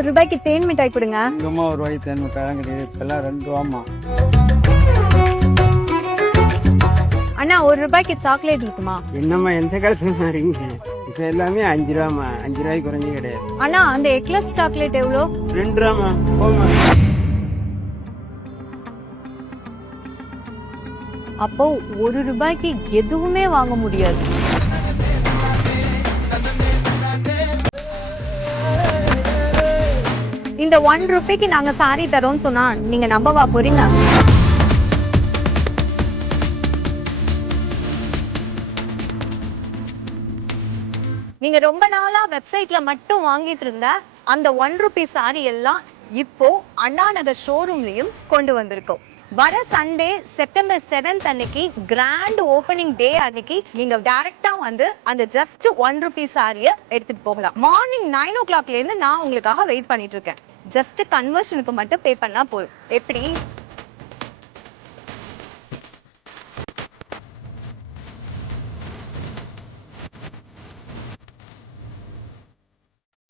ஒரு ரூபாய்க்கு தேன் மிட்டாய் கொடுங்க. இங்கம்மா ஒரு ரூபாய்க்கு தேன் மிட்டாய் கிடையாது, இப்பெல்லாம் 2 ரூபாம்மா. அண்ணா ஒரு ரூபாய்க்கு சாக்லேட் இருக்குமா? என்னம்மா எந்த காலத்துல மாறீங்க? இப்போ எல்லாமே 5 ரூபாம்மா, 5 ரூபாய்க்கு குறைஞ்சி கிடையாது. அண்ணா அந்த எக்லஸ் சாக்லேட் எவ்வளோ? 2 ரூபாம்மா, போமா. அப்போ ஒரு ரூபாய்க்கு எதுவுமே வாங்க முடியாது. இந்த 1 ரூபாய்க்கு நாங்க சாரி தரோம்னு சொன்னா நீங்க நம்பவா போறீங்க? நீங்க ரொம்ப நாளா வெப்சைட்ல மட்டும் வாங்கிட்டு இருந்த அந்த 1 ரூபி சாரி எல்லாம் இப்போ அண்ணா நகர் ஷோரூம்லயும் கொண்டு வந்திருக்கோம். வர சண்டே செப்டம்பர் 7 அன்னைக்கு கிராண்ட் ஓபனிங் டே அன்னைக்கு நீங்க டைரக்டா வந்து அந்த ஜஸ்ட் 1 ரூபி சாரிய எடுத்துட்டு போகலாம். மார்னிங் 9 o'clockல இருந்து நான் உங்களுக்காக வெயிட் பண்ணிட்டு இருக்கேன். ஜஸ்ட் கன்வர்ஷனுக்கு மட்டும் பே பண்ணா போதும். எப்படி?